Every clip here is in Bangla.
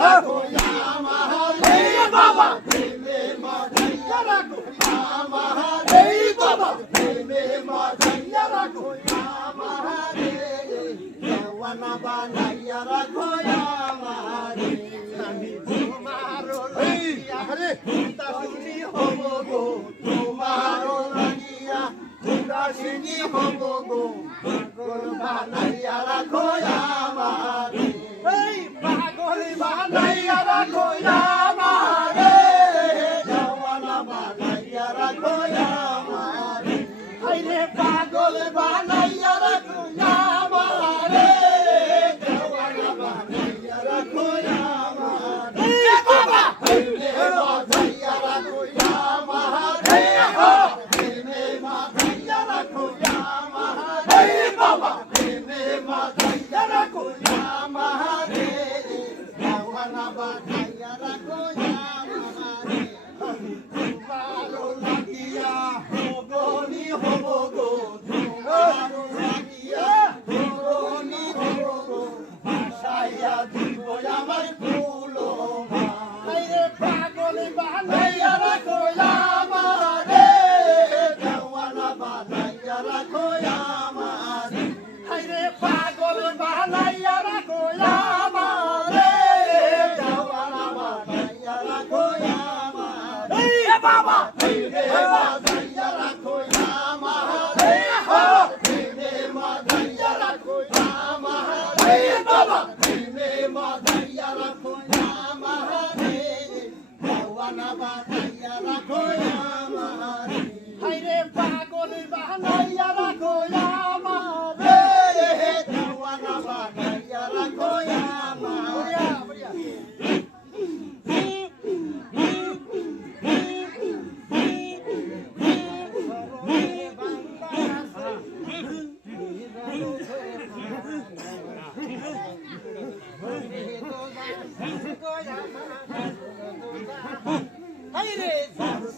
রাখো আমার এই বাবা প্রেমে মাঝাইয়া রাখো আমার এই বাবা প্রেমে মাঝাইয়া রাখো আমার দেওয়ানা বানাইয়া রাখো আমার আমি তোমার লাগিয়া দাসিনী হব গো তোমার লাগিয়া দাসিনী হব গো পাগল বানাইয়া রাখো আমার এই পাগল বানাইয়া রাখো আমার দেওয়ানা বানাইয়া রাখো আমার আইরে পাগল বানাইয়া রাখো আমার দেওয়ানা বানাইয়া রাখো আমার এ বাবা প্রেমে মাঝাইয়া রাখো আমার প্রেমে মাঝাইয়া রাখো আমার এই বাবা প্রেমে মাঝাইয়া রাখো আমার দেওয়ানা বানাইয়া রাখো আমার তোমার লাগিয়া ভগনি হব গো তোমার লাগিয়া ভগনি হব গো ভাষাইয়া দিব আমার ফুল আইরে পাগল বানাইয়া রাখো আমার দেওয়ানা বানাইয়া রাখো আমার আইরে পাগল বানাইয়া রাখো আমার দেওয়ানা বানাইয়া রাখো আমার এ বাবা প্রেমে মাঝাইয়া রাখো আমার প্রেমে মাঝাইয়া রাখো আমার এই বাবা প্রেমে মাঝাইয়া রাখো আমার দেওয়ানা বানাইয়া রাখো আমার হাইরে পাগল বানাইয়া রাখো আমার দেওয়ানা বানাইয়া রাখো আমার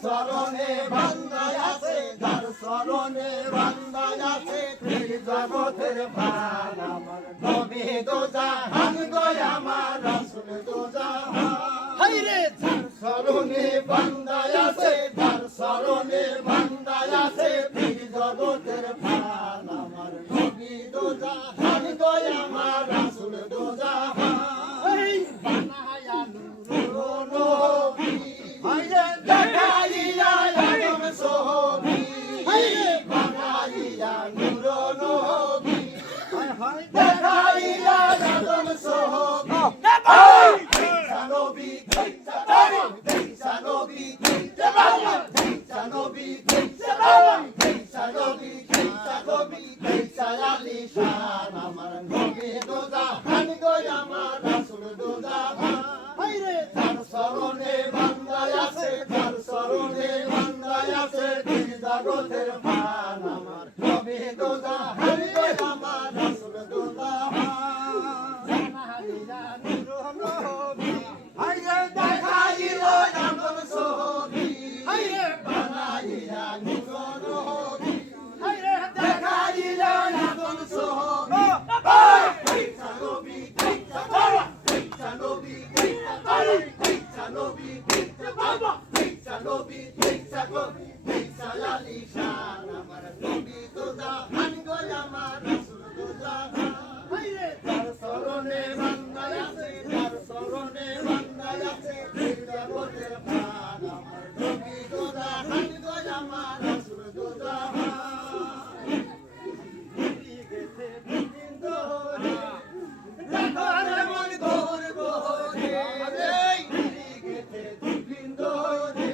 শরণে বান্দায় আছে যার শরণে বান্দায় আছে জগতের প্রাণ আমার নবী দো জাহান গো আমার রাসূল দো জাহান হায়রে যার শরণে বান্দায় আছে যার শরণে বান্দায় আছে জগতের প্রাণ আমার নবী দো জাহান গো আমার রাসূল দো জাহান এই বানায়া নূর নবী হায়রে দেখাইয়া আদম সোহবী হায়রে বানাইয়া নূর নবী হায় হায় দেখাইয়া আদম সোহবী দেইসা নবী দেইসা বাবা দেইসা নবী দেইসা বাবা দেইসা নবী দেইসা বাবা দেইসা নবী দেইসা নবী দেইসা আলী শান আমার নবী দো জাহান গো আমার রাসূল দো জাহান হায়রে তার শরণে বান্দায় আছে তার শরণে বান্দায় আছে জগতের প্রাণ আমার নবী দো জাহান গো আমার রাসূল দো জাহান বানাইয়া নূর নবী হায়রে দেখাইলো আদম সোহবী হায়রে বানাইয়া নূর নবী হায়রে দেখাইলো আদম সোহবী দেইসা নবী দেইসা বাবা দেইসা নবী দেইসা বাবা দেইসা নবী দেইসা বাবা দেইসা নবী দেইসা নবী দেইসা আলী শান আমার নবী দো জাহান গো আমার রাসূল দো জাহান হায়রে তার শরণে বান্দায় আছে তার শরণে বান্দায় আছে জগতের প্রাণ আমার নবী দো জাহান গো আমার রাসূল দো জাহান গেছে দিন ধরে দেখো রে মন ঘোর ঘোরে গেছে দিন ধরে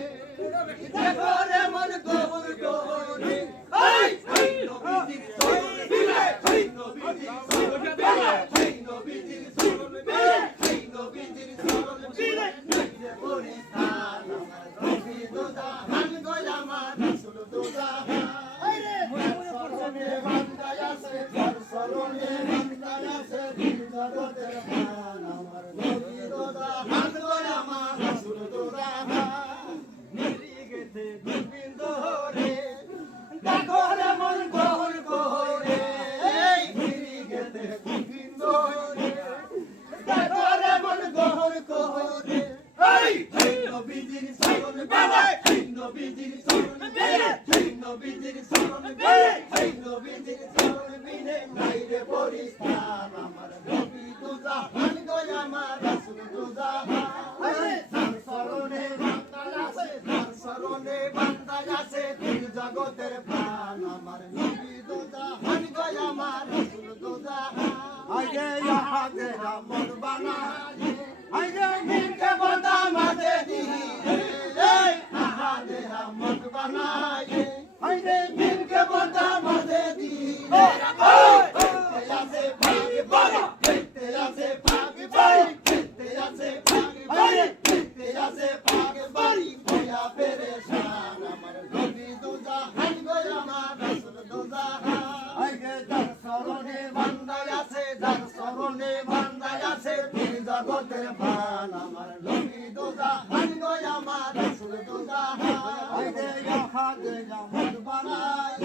জগতের প্রাণ আমার নবী দোজাহান গো আমার রাসূল দোজাহান ওই যে ইহাদে জামাত বানায়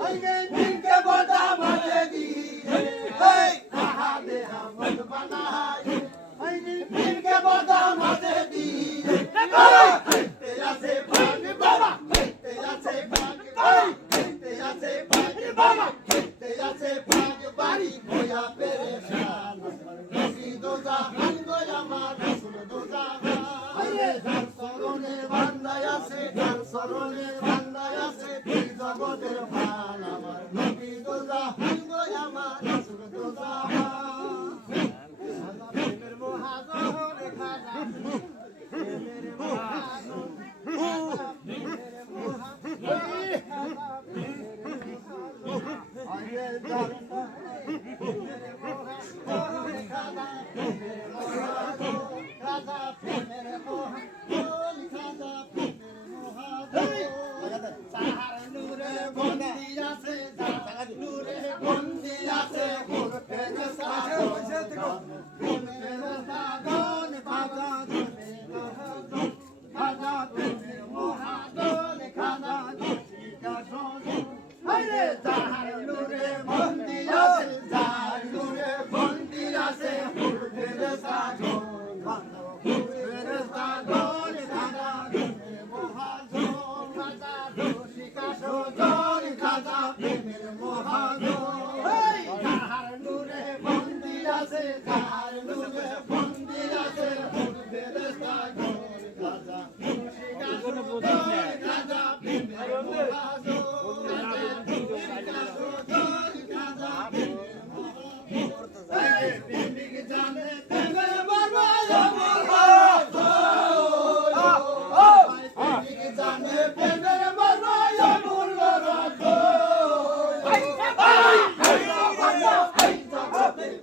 ওই যে দিনকে বড়া বাজে দিয়ে এই ইহাদে জামাত বানায় ওই যে দিনকে বড়া বাজে দিয়ে তে আছে ভাগ বাবা তে আছে ভাগ তে আছে ভাগ বাবা তে আছে ভাগ বাড়ি হইয়া পেরেশান নবী দোজাহান গো আমার রাসূল দোজাহান আরে যার চরণে বান্দায় আছে যার চরণে বান্দায় আছে এই জগতের প্রাণ আমার নবী দোজাহান গো আমার রাসূল দোজাহান প্রেমের মহাজন খাজা প্রেমের মহাজন প্রেমের মহাজন আরে যার প্রেমের মহাজন খাজা প্রেমের মহাজন খাজা প্রেমের মহাজন খাজা প্রেমের মহাজন সাহার নূরে বন্দি আছে সাহার নূরে বন্দি আছে ওর ফেরেশতা প্রেমের মহাজন খাজা প্রেমের মহাজন খাজা প্রেমের মহাজন খাজা শিকাশন আরে সাহার নূরে বন্দি আছে সাহার নূরে বন্দি আছে ওর ফেরেশতা ফেরেশতা গণ খাজা প্রেমের মহাজন খাজা শিকাশন খাজা প্রেমের মহাজন সাহার নূরে বন্দি আছে সাহার নূরে বন্দি আছে ওর ফেরেশতা গণ খাজা শিকাশন খাজা প্রেমের মহাজন প্রেমিক জানে প্রেমের বরবাদ প্রেমিক জানে প্রেমের বরবাদ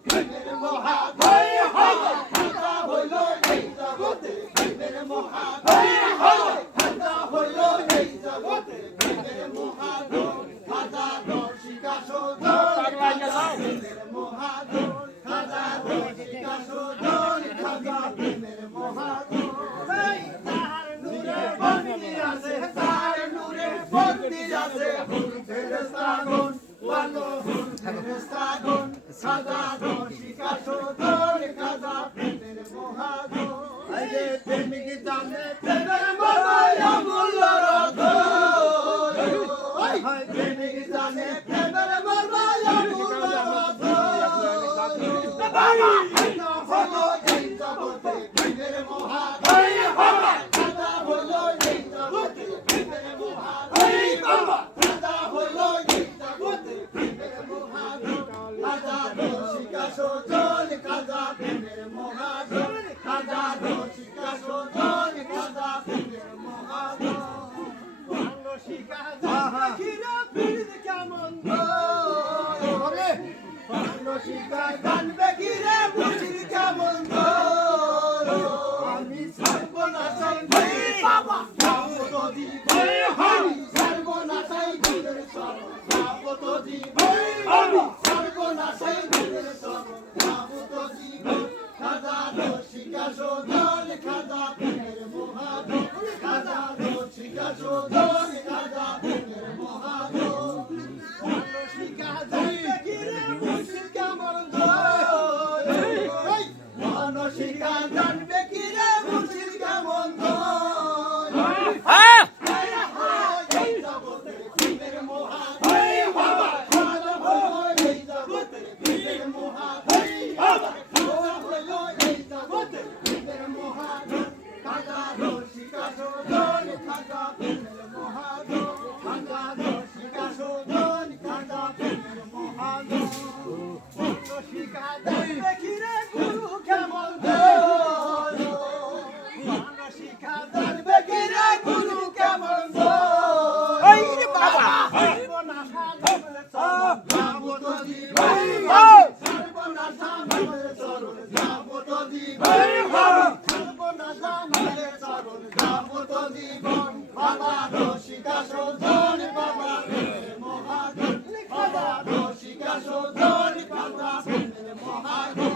প্রেমের মহাজয় হইল এই জগতে প্রেমের মহাজয় হইল এই জগতে প্রেমের মহাজয় খাজা রসিকা সদর প্রেমের মহাজয় খাজা রসিকা সদর খাজা প্রেমের মহাজয় তার নূরে বন্দি আছে তার নূরে বন্দি আছে হুল ফেরেশতাগণ ওয়ালো হুল ফেরেশতাগণ খাজা রসিকা সদর খাজা প্রেমের মহাজয় এই যে প্রেমিক জানে প্রেমের বড়াই অমূল্য রতন হয় প্রেমিক জানে প্রেমের বড়াই অমূল্য রতন হলো এই জগতে প্রেমের মহাজয় খাজা হলো এই জগতে প্রেমের মহাজয় খাজা হলো এই জগতে প্রেমের মহাজয় খাজা রসিকা সদর খাজা প্রেমের মহাজয় খাজা রসিকা সদর খাজা প্রেমের মহাজয় রসিকা জানবে পীর কেমন হবে রসিকা জানবে কি রে মুশির কেমন আমি সর্বনাশাই বাবা যাবো জীবন আমি সর্বনাশাই গুণের সব যাবো জীবন আমি সর্বনাশাই গুণের সব যাবো জীবন খাজা রসিকা সদর খাজা প্রেমের মহাজয় খাজা রসিকা সদর খাজা প্রেমের মহাজয় রসিকা জানবে কি রে মুশির কেমন রসিকা জানবে কি রে মুশির কেমন এই জগতে প্রেমের মহাজয় বাবা খাজা হলো এই জগতে প্রেমের মহাজয় বাবা খাজা হলো এই জগতে প্রেমের মহাজয় খাজা রসিকা সদর খাজা প্রেমের মহাজয় খাজা রসিকা সদর খাজা প্রেমের মহাজয় রসিকা জানবে কি রে গুরু কেমন রসিকা জানবে কি রে গুরু কেমন এই রে বাবা সর্বনাশা নামের চরণ যাবো তো জীবন সর্বনাশা নামের চরণ যাবো তো জীবন সর্বনাশা নামের চরণ যাবো তো জীবন বাবা রসিকা সদর বাবা প্রেমের মহাজয় বাবা রসিকা সদর বাবা প্রেমের মহাজয়